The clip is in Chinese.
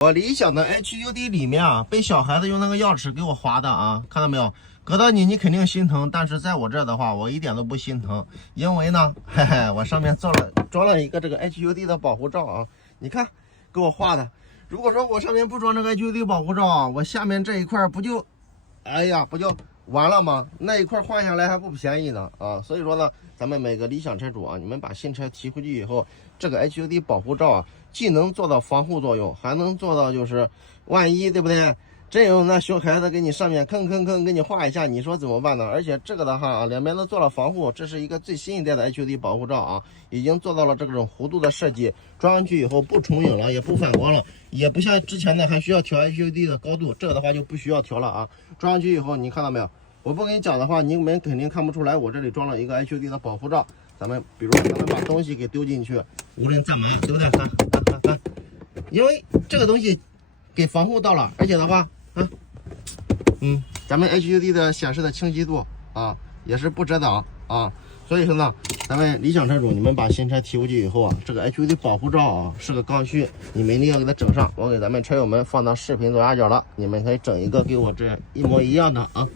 我理想的 HUD 里面啊，被小孩子用那个钥匙给我划的啊，看到没有？搁到你肯定心疼，但是在我这儿的话，我一点都不心疼，因为呢，嘿嘿，我上面装了一个这个 HUD 的保护罩啊，你看，给我画的。如果说我上面不装这个 HUD 保护罩啊，我下面这一块不就，哎呀，不就完了吗？那一块换下来还不便宜呢啊！所以说呢，咱们每个理想车主啊，你们把新车提回去以后，这个 HUD 保护罩啊，既能做到防护作用，还能做到就是万一，对不对？真有那熊孩子给你上面吭给你画一下，你说怎么办呢？而且这个的话啊，两边都做了防护，这是一个最新一代的 HUD 保护罩啊，已经做到了这种弧度的设计，装上去以后不重影了，也不反光了，也不像之前的还需要调 HUD 的高度，这个的话就不需要调了啊。装上去以后，你看到没有？我不跟你讲的话，你们肯定看不出来，我这里装了一个 HUD 的保护罩。咱们比如说，咱们把东西给丢进去，无论干嘛，对不对？看，因为这个东西给防护到了，而且的话。咱们 HUD 的显示的清晰度啊，也是不遮挡啊，所以说呢，咱们理想车主，你们把新车提回去以后啊，这个 HUD 保护罩啊是个刚需，你们一定要给它整上。我给咱们车友们放到视频左下角了，你们可以整一个给我这一模一样的啊。